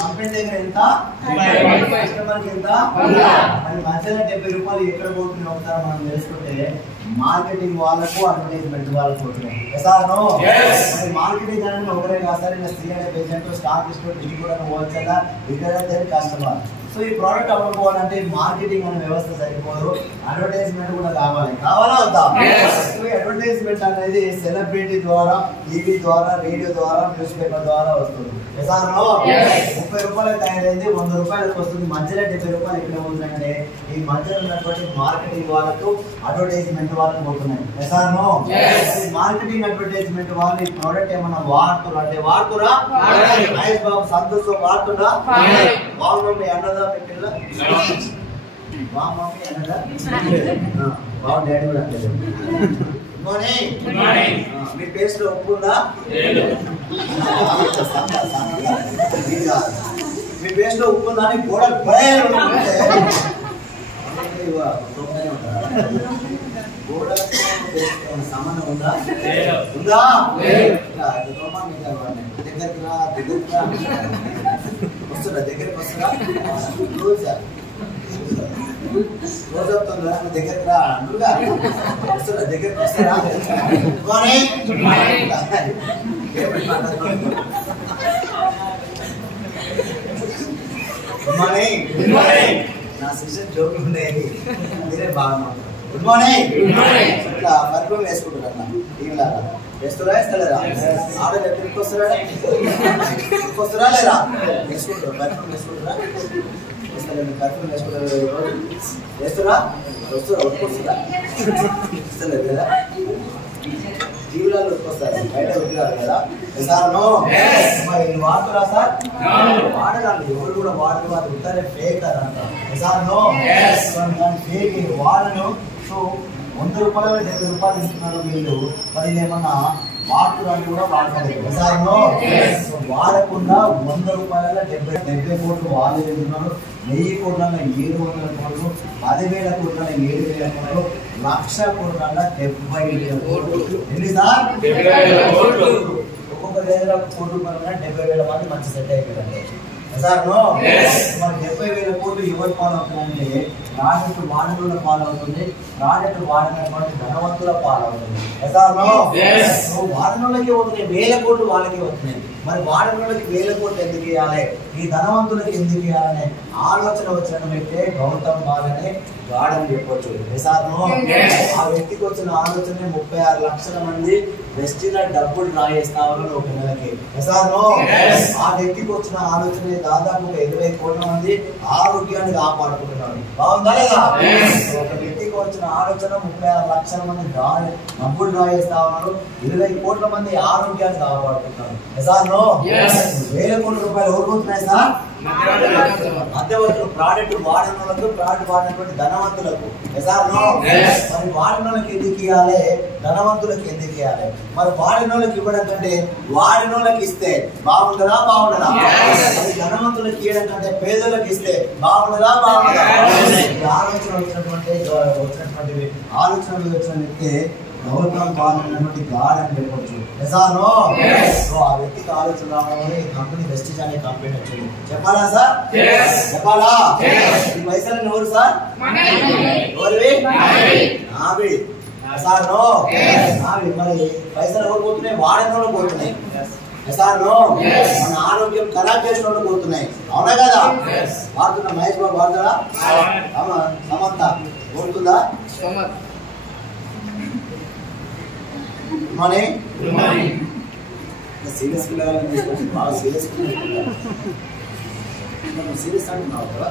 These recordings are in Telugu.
కంపెనీ దగ్గర ఎంత, కస్టమర్కి ఎంత, మరి మధ్యలో 70 రూపాయలు ఎక్కడ పోతున్నాయి ఒకసారి మనం తెలుసుకుంటే మార్కెటింగ్ వాళ్ళకు అడ్వర్టైజ్మెంట్ వాళ్ళకు పోతున్నాయి. మరి మార్కెటింగ్ అనేది ఒకరే కాస్తారు, ఇలా సీఎంఏ పేజెంట్, stock distributor, wholesaler, retailer, customer. So ఈ ప్రోడక్ట్ అమ్ముకోవాలంటే మార్కెటింగ్ అనే వ్యవస్థ సరిపోదు, అడ్వర్టైజ్మెంట్ కూడా కావాలా వద్దా? అడ్వర్టైజ్మెంట్ అనేది సెలబ్రిటీ ద్వారా, టీవీ ద్వారా, రేడియో ద్వారా, న్యూస్ పేపర్ ద్వారా వస్తుంది. 30 రూపాయలకు తయారైంది 100 రూపాయలకు వస్తుంది, మధ్యలో 70 రూపాయలు ఎక్కడ పోతుందంటే ఈ మధ్యలో ఉన్నటువంటి మార్కెటింగ్ వాళ్ళకు అడ్వర్టైజ్మెంట్ వాళ్ళకు పోతున్నాయి. మార్కెటింగ్ అడ్వర్టైజ్మెంట్ వాళ్ళు ఈ ప్రోడక్ట్ ఏమన్నా వాడుతురా అంటే వాడుతురా? మహేష్ బాబు సంతోష్ వాడుతురా? వాళ్ళ మమ్మీ అన్నదా పెట్టిల్లా? మా మమ్మీ అన్నదా? బాబు డాడీ కూడా అంటే మీ పేస్ట్ లో ఉప్పు ఉందా? మీ పేస్ట్ లో ఉప్పు ఉందా? గోడలు సంబంధం ఉందా? ఉందా? దగ్గరికి రా, వస్తుందా? దగ్గరికి వస్తుందా? రోజు అవుతుందా? దగ్గరికి రా అందుగా వస్తుందా? దగ్గరికి వస్తారా? నా సిస్టర్ జోకులు ఉన్నాయి, మీరే బాగా గుడ్ మార్నింగ్. ఇట్లా పర్ఫ్యూమ్ వేసుకుంటారు అన్న టీవీలా వేస్తారా? వేస్తలేరా? ఆడలు ఎక్కడికి వస్తారా? వస్తారా లేరా? వేసుకుంటారు పర్ఫ్యూమ్ వేసుకుంటారా? వేస్తలేదు పర్ఫ్యూమ్ వేసుకుంటారు రోజు వేస్తారా? వస్తారా? ఒప్పుకొస్తారా? ఇస్తలేదు కదా, టీవీలో ఒప్పుకొస్తారు, బయట ఒప్పురారు కదా. మరి వాడుతురా సార్? వాడరాదు, ఎవరు కూడా వాడు వాడు ఉత్తరే ఫేక్ అని అంటారు. ఫేక్ వాడను. సో 100 రూపాయలు 70 రూపాయలు ఇస్తున్నారు వీళ్ళు, మరి ఏమన్నా వాడుతురాన్ని కూడా వాడలేదు. వాడకుండా 100 రూపాయల 70 కోట్లు వాళ్ళు వెళ్తున్నారు, 1000 కోట్ల 700 కోట్లు, 10,000 కోట్ల 7,000 కోట్లు, 1,00,000 కోట్ల 70,000 కోట్లు. ఎన్ని సార్? ఒక్కొక్క దగ్గర 1 కోటి రూపాయలు 70,000 మంది మంచి సెట్ అయిపోయిందండి. మన 70,000 కోట్లు ఎవరు పాలు అవుతుందంటే ప్రాజెక్టు వాడనుల పాలు అవుతుంది, ప్రాజెక్టు వాడినటువంటి ధనవంతుల పాలు అవుతుంది. వాడనులకి అవుతున్నాయి 1000 కోట్లు, వాళ్ళకి అవుతున్నాయి. మరి వాడనులకి 1000 కోట్లు ఎందుకు ఇవ్వాలి, ఈ ధనవంతులకి ఎందుకు ఇవ్వాలనే ఆలోచన వచ్చినట్లయితే గౌతమ్ బాలని గాడని చెప్పొచ్చు. ఆ వ్యక్తికి వచ్చిన ఆలోచన 36 లక్షల మంది వెస్టిలో డబ్బులు డ్రా చేస్తా ఉన్నారు ఒక నెలకి. ఆ వ్యక్తికి వచ్చిన ఆలోచన దాదాపు 20 కోట్ల మంది ఆరోగ్యాన్ని కాపాడుకుంటున్నారు. బాగుందా లేదా? ఒక వ్యక్తికి వచ్చిన ఆలోచన 36 లక్షల మంది డబ్బులు డ్రా చేస్తా ఉన్నారు, 20 కోట్ల మంది ఆరోగ్యాన్ని కాపాడుకుంటున్నారు. 1000 కోట్ల రూపాయలు ఎవరుకుంటున్నాయి సార్? మధ్యవర్తులు, ప్రాడక్ట్ వాడనులకు, ప్రాడక్ట్ వాడినటువంటి ధనవంతులకు. మరి వాడినోళ్ళకి ఎందుకు ఇవ్వాలి, ధనవంతులకు ఎందుకు ఇవ్వాలి? మరి వాడినోళ్ళకి ఇవ్వడం కంటే వాడినోళ్ళకి ఇస్తే బాగుంటుందా బాగుండదా? మరి ధనవంతులకు ఇవ్వడం కంటే పేదలకు ఇస్తే బాగుండదా బాగుండదా? ఆలోచన వచ్చినటువంటి ఆలోచనలు వచ్చిన వ్యక్తి గౌతమ్ బాలన్నటువంటి గాడ్ అని చెప్పొచ్చు. ఆ వ్యక్తికి ఆలోచన రావడం వల్ల ఈ కంపెనీ వెస్టిజ్ అనే కంపెనీ వచ్చింది. చెప్పాలా సార్? చెప్పాలా? ఈ పైసలు ఎవరు సార్? ఎవరివి? నావి సార్. నావి. మరి పైసలు ఎవరు పోతున్నాయి? వాడేవాళ్ళు పోతున్నాయి. మన ఆరోగ్యం ఖరాబ్ చేసిన వాళ్ళు పోతున్నాయి. అవునా కదా? వాడుతున్నా మహేష్ బాబు వాడుతారా? సమంత పోతుందా? సీరియస్ బాగా సీరియస్ సీరియస్ అంటున్నావు కదా.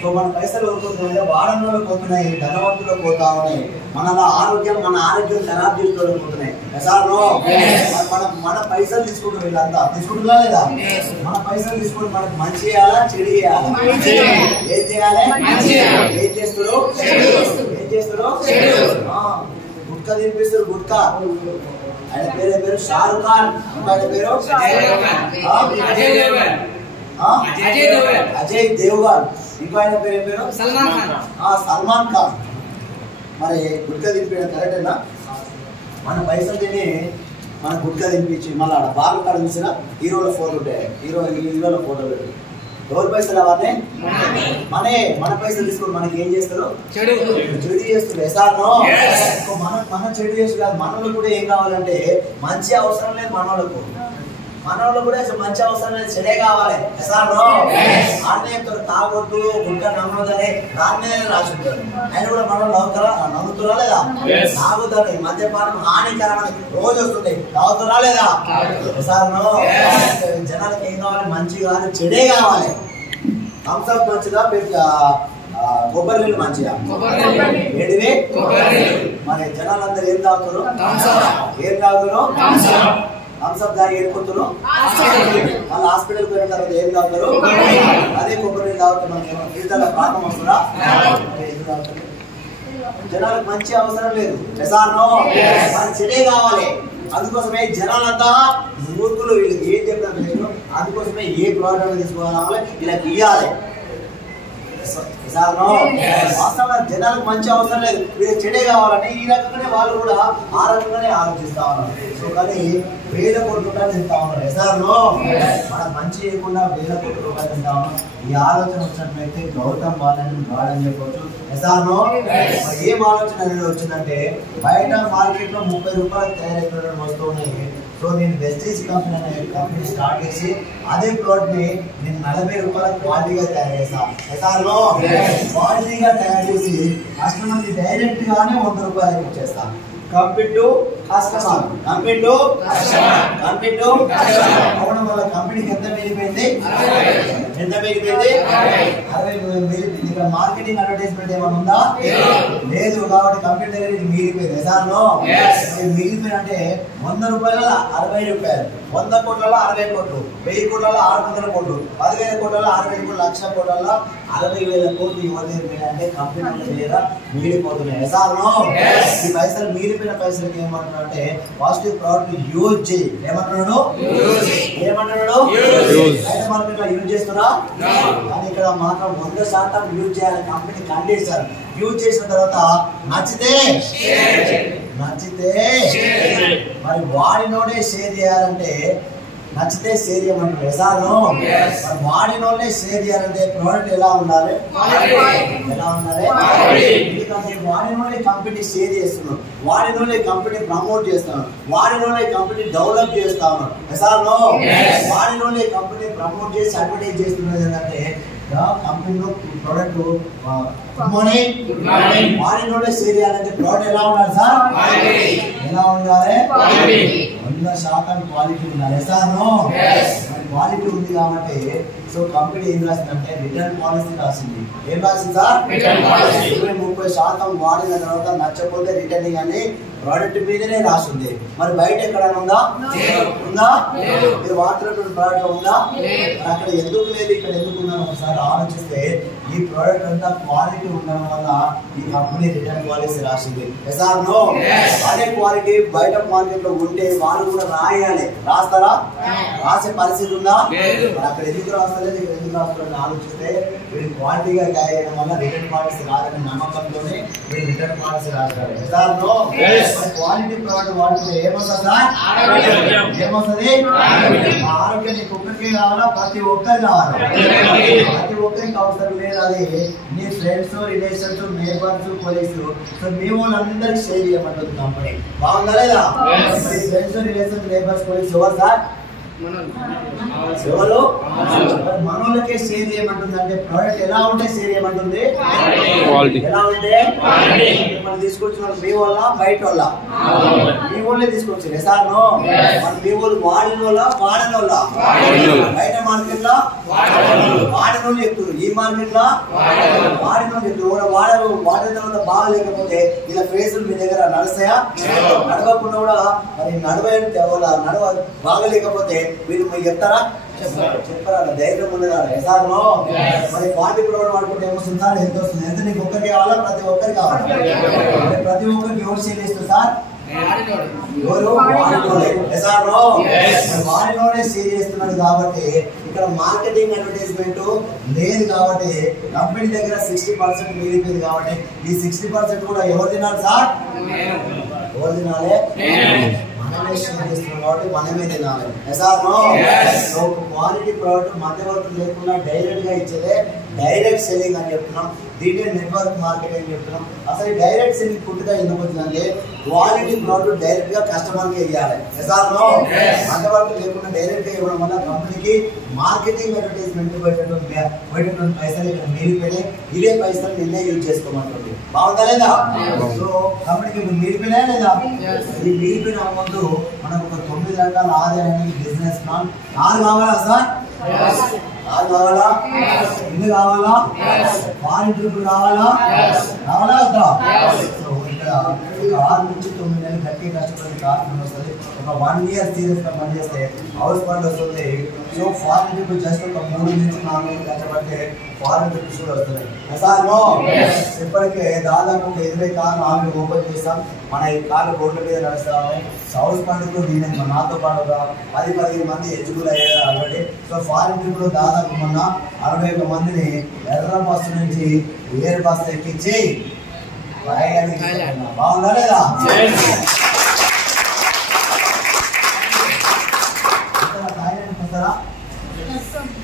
సో మన పైసలు పోతున్నాయి, వాడనలో పోతున్నాయి, ధనవంతులు పోతా ఉన్నాయి, మన ఆరోగ్యం ఖరాబ్ చేసుకోవడం పోతున్నాయి. మన పైసలు తీసుకుంటారు వీళ్ళంతా. తీసుకుంటున్నా లేదా? మన పైసలు తీసుకుంటే మనకు మంచి చేయాలా చెడు చేయాలా? ఏం చేయాలి? ఏం చేస్తారు? గుట్కా తినిపిస్తారు. గుట్కా ఆయన పేరు షారుఖ్ ఖాన్, ఆయన పేరు అజయ్ దేవగన్, ఇంకో ఆయన పేరు సల్మాన్ ఖాన్. మరి గుట్కా తినిపించడం కరెక్టేనా? మన పైసలు తిని మన గుట్కా తినిపించి మళ్ళీ ఆడ బార్ల కాడ చూసినా హీరోల ఫోటో ఉంటాయి, హీరోల ఫోటోలు. ఎవరి పైసలు అవన్నీ మన పైసలు తీసుకొని మనకి ఏం చేస్తారు? చెడు చేస్తారు. సార్నో మన చెడు చేస్తారు కాదు. మనోళ్ళు కూడా ఏం కావాలంటే మంచి అవసరం లేదు. మనోళ్ళు కూడా మంచి అవసరం లేదు, చెడే కావాలి. సార్నో ఆడనే చెప్తారు తాగొద్దు గుట్కా నమ్మొద్దని, దాని మీద రాసి ఉంటారు. ఆయన కూడా మనోళ్ళు నమ్ముతురా లేదా? తాగుతారు. మద్యపానం హానికరమని రోజు వస్తుంది, తాగుతురా లేదా? సార్నో జనాలకి ఏం కావాలి? మంచి కావాలి, చెడే కావాలి. థమ్స్అప్ మంచిదా, కొబ్బరి నీళ్ళు మంచిగా? ఏంటివి? మరి జనాలందరూ ఏం తాగుతారు? ఏం తాగుతారు? థమ్స్అప్ దాగి ఏడుకుంటారు. మళ్ళీ హాస్పిటల్ పోయిన తర్వాత ఏం తాగుతారు? అదే కొబ్బరి నీళ్ళు తాగుతారు. మనకి ఏమైనా ఫిల్టర్ల ప్రాబ్లం వస్తుందా? ఎందుకు తాగుతారు? జనాలకు మంచి అవసరం లేదు. మనకి చెడే కావాలి. అందుకోసమే జనాలంతా మూర్ఖులు. వీళ్ళకి ఏం చెప్పిన అందుకోసమే ఏ ప్రోడక్ట్ తీసుకోవాలి ఇలా ఇయ్యాలి. వాస్తవంగా జనాలకు మంచి అవసరం లేదు, వీళ్ళకి చెడే కావాలని ఈ రకంగానే వాళ్ళు కూడా ఆ రకంగానే ఆలోచిస్తా ఉన్నారు. సో కానీ వేల కోట్ల రూపాయలు తింటా ఉన్నారు. ఎసార్లో మనకు మంచి చేయకుండా వేల కోట్ల రూపాయలు తింటా ఉన్నారు. ఈ ఆలోచన వచ్చినట్లయితే గౌతమ్ వాళ్ళని వాడని చెప్పవచ్చు. ఎసార్లో ఏం ఆలోచన అనేది వచ్చిందంటే బయట మార్కెట్ లో 30 రూపాయలకు తయారైన వస్తువుని సో నేను వెస్టీజ్ కంపెనీ అనే కంపెనీ స్టార్ట్ చేసి అదే ప్రోడక్ట్ ని నేను 40 రూపాయలకు క్వాలిటీగా తయారు చేస్తాను. ఎసార్లో క్వాలిటీగా తయారు చేసి కస్టమర్ కి డైరెక్ట్ గానే 100 రూపాయలకి ఇచ్చేస్తాను. Company to customer, company to అవడం వల్ల కంపెనీకి ఎంత మిగిలిపోయింది? 60 ఇక్కడ మార్కెటింగ్ అడ్వర్టైజ్మెంట్ ఏమైనా ఉందా? లేదు. కాబట్టి కంపెనీ దగ్గర ఇది మిగిలిపోయింది. ఎసార్లో మిగిలిపోయినంటే 100 రూపాయల 60 రూపాయలు, 100 కోట్లలో 60 కోట్లు, 1000 కోట్లలో 600 కోట్లు, 10,000 కోట్లలో 60 కోట్లు, 1,00,000 కోట్లలో 60,000 కోట్లు ఎవరి దగ్గర అంటే కంపెనీల దగ్గర మిగిలిపోతున్నాయి. ఎసార్లో ఈ పైసలు మిగిలిపోయిన పైసలకి ఏమంటున్నా అంటే పాజిటివ్ ప్రోడక్ట్ యూజ్ చేయి. ఏమంటున్నాడు? బయట మార్కెట్ లో యూజ్ చేస్తున్నా, కానీ ఇక్కడ మాత్రం 100% యూజ్ చేయాలి. కంపెనీ కండిషన్ యూజ్ చేసిన తర్వాత నచ్చితే మరి వాడినోడే షేర్ చేయాలంటే నచ్చితే షేర్ చేయమంటారు. ఎసార్ను వాడినోడే షేర్ చేయాలంటే ప్రోడక్ట్ ఎలా ఉండాలి? ఎందుకంటే వాడినోడే కంపెనీ షేర్ చేస్తున్నాం, వాడినోడే కంపెనీ ప్రమోట్ చేస్తున్నాం, వాడినోడే కంపెనీ డెవలప్ చేస్తా ఉన్నాం. ఎసార్ను వాడినోడే కంపెనీ ప్రమోట్ చేసి అడ్వర్టైజ్ చేస్తున్నది ఏంటంటే కంపెనీలో ప్రోడక్ట్ వాడినోడే షేర్ చేయాలంటే ప్రోడక్ట్ ఎలా ఉండాలి సార్? ఎలా ఉండాలి? 100% క్వాలిటీ ఉండాలి. ఎసార్ను క్వాలిటీ ఉంది కాబట్టి సో కంపెనీ ఏం రాసిందంటే రిటర్న్ పాలసీ రాసింది. ఏం రాసింది సార్? 30% వాడిన తర్వాత నచ్చకపోతే రిటర్నింగ్ అని ప్రోడక్ట్ మీదనే రాసింది. మరి బయట ఎక్కడైనా ఉందా? మీరు వాడుతున్నటువంటి ప్రోడక్ట్ ఉందా? అక్కడ ఎందుకు లేదు, ఇక్కడ ఎందుకు ఉందని ఒకసారి ఆలోచిస్తే ఈ ప్రోడక్ట్ అంతా క్వాలిటీ ఉండడం వల్ల ఈ కంపెనీ రిటర్న్ పాలసీ రాసింది. ఎసార్ను అదే క్వాలిటీ బయట మార్కెట్ లో ఉంటే వాళ్ళు కూడా రాయాలి. రాస్తారా? రాసే పరిస్థితి ఉందా? అక్కడ ఎందుకు రాస్తలేదు, ఇక్కడ ఎందుకు రాస్తారని ఆలోచిస్తే వీళ్ళు క్వాలిటీగా తయారు వల్ల రిటర్న్ పాలసీ రాదని నమ్మకంతోనే వీళ్ళు రిటర్న్ పాలసీ రాస్తారు. ఎసార్ను క్వాలిటీ ప్రోడక్ట్ వాడితే ఏమొస్తుంది సార్? ఏమొస్తుంది? ఆరోగ్యం నీకు ఒక్కరికి కావాలా? ప్రతి ఒక్కరికి కావాలి. ప్రతి ఒక్కరికి అవసరం లేదు. అది నీ friends, relations, neighbours, colleagues, so మీ వాళ్ళందరికీ షేర్ చేయమంటుంది కంపెనీ. బాగుందా లేదా? ఫ్రెండ్స్, రిలేషన్స్, నేబర్స్, కొలీగ్స్ ఎవరు సార్? ఎవరు? మనోళ్ళకే షేర్ చేయమంటుంది. అంటే ప్రోడక్ట్ ఎలా ఉంటే షేర్ చేయమంటుంది? ఎలా ఉంటే మనం తీసుకొచ్చిన మీ వాళ్ళ బయట వాళ్ళ? మీ వాళ్ళే తీసుకొచ్చారు. ఎసార్ను మీ వాళ్ళు వాడినోళ్ళ వాడనోళ్ళ? బయట మార్కెట్ లో వాడినోళ్ళు చెప్తారు, ఈ మార్కెట్ లో వాడినోళ్ళు చెప్తారు. వాడిన తర్వాత బాగా లేకపోతే ఇలా ఫేసులు మీ దగ్గర నడుస్తాయా? నడవకుండా కూడా మరి నడవ బాగా లేకపోతే వీళ్ళు మీకు చెప్తారా? చెప్పరా? ధైర్యం ఉండదా? ఎసార్ను మరి క్వాలిటీ ప్రోడక్ట్ వాడుకుంటే ఏమొస్తుంది సార్? ఎంత వస్తుంది? ఎంత నీకు ఒక్కరికి కావాలా? ప్రతి ఒక్కరికి కావాలి. ప్రతి ఒక్కరికి ఎవరు షేర్ చేస్తారు సార్? ఎవరు? వాడినోడే. ఎసార్ను వాడినోడే షేర్ చేస్తున్నాడు కాబట్టి ఇక్కడ మార్కెటింగ్ అడ్వర్టైజ్మెంట్ లేదు కాబట్టి కంపెనీ దగ్గర 60% మిగిలిపోయింది కాబట్టి ఈ 60% కూడా ఎవరు తినాలి సార్? ఎవరు తినాలి? మనమే షేర్ చేస్తున్నాం కాబట్టి మనమే తినాలి. సో క్వాలిటీ ప్రోడక్ట్ మధ్యవర్తులు లేకుండా డైరెక్ట్ గా ఇచ్చేదే డైరెక్ట్ సెల్లింగ్ అని చెప్తున్నాం. దీంట్లో నెట్వర్క్ మార్కెట్ అని చెప్తున్నాం. అసలు డైరెక్ట్ సెల్లింగ్ పుట్టుగా ఎందుకు వచ్చిందంటే క్వాలిటీ ప్రోడక్ట్ డైరెక్ట్ గా కస్టమర్ కి ఇవ్వాలి. మధ్యవర్తులు లేకుండా డైరెక్ట్ గా ఇవ్వడం వల్ల కంపెనీకి మార్కెటింగ్ అడ్వర్టైజ్మెంట్ పోయేటటువంటి పైసలు ఇక్కడ మిగిలిపోయి ఇదే పైసలు నిన్నే యూజ్ చేసుకోమంటుంది. బాగుందా లేదా? సో కంపెనీకి ఇప్పుడు మిగిలిపోయినా లేదా? ఈ మిగిలిపోయిన ముందు మనకు ఒక 9 రకాల ఆదాయానికి బిజినెస్ ప్లాన్ 4 కావాలా సార్? 4 కావాలా? ఇల్లు కావాలా? ఫారిన్ ట్రిప్ కావాలా? కావాలా వద్దా? సో ఇక్కడ 6 నుంచి 9 నెలలు గట్టి కష్టపడి కార్పొరేట్ వస్తుంది. ఒక 1 ఇయర్ సీరియస్ గా పనిచేస్తే హౌస్ ఫండ్ వస్తుంది. సో ఫారిన్ ట్రిప్ జస్ట్ ఒక 3 నుంచి 4 నెలలు కష్టపడితే ఫారిన్ ట్రిప్స్ కూడా వస్తున్నాయి. ఇప్పటికే దాదాపు 20 కార్లు ఆల్రెడీ ఓపెన్ చేస్తాం. మన ఈ కార్లు రోడ్ల మీద నడుస్తాము. హౌస్ ఫండ్ నేను నాతో పాటుగా 10-15 మంది ఎలిజిబుల్ అయ్యారు ఆల్రెడీ. సో ఫారిన్ ట్రిప్ లో దాదాపు మొన్న 61 మందిని ఎర్ర బస్సు నుంచి ఎయిర్ బస్సు ఎక్కించి బాగుందా లేదా?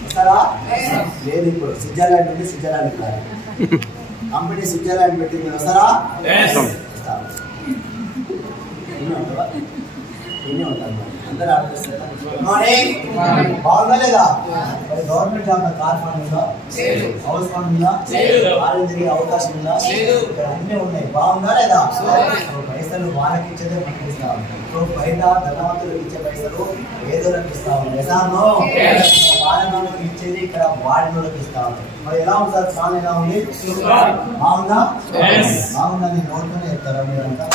వస్తారా? లేదు. ఇప్పుడు స్విట్జర్లాండ్ ఉంది. స్విట్జర్లాండ్ కంపెనీ స్విట్జర్లాండ్ పెట్టింది. వస్తారా? అందరూ ఆడిపిస్తారా? బాగుందా లేదా? మరి గవర్నమెంట్ జాబ్ కార్ ఫండ్ ఉందా? హౌస్ ఫండ్ ఉందా? వారికి తిరిగే అవకాశం ఉందా? ఇక్కడ అన్నీ ఉన్నాయి. బాగుందా లేదా? పైసలు వాళ్ళకి ఇచ్చేదే మనకి ఇస్తాం. సో బయట ధనవంతులకు ఇచ్చే పైసలు పేదలకు ఇస్తాము. వాడినోళ్ళకి ఇచ్చేది ఇక్కడ వాడినోళ్ళకి ఇస్తాము. మరి ఎలా ఉంది సార్? చాలా ఎలా ఉంది? బాగుందా? బాగుందా? నేను నోట్తోనే చెప్తారా మీరంతా?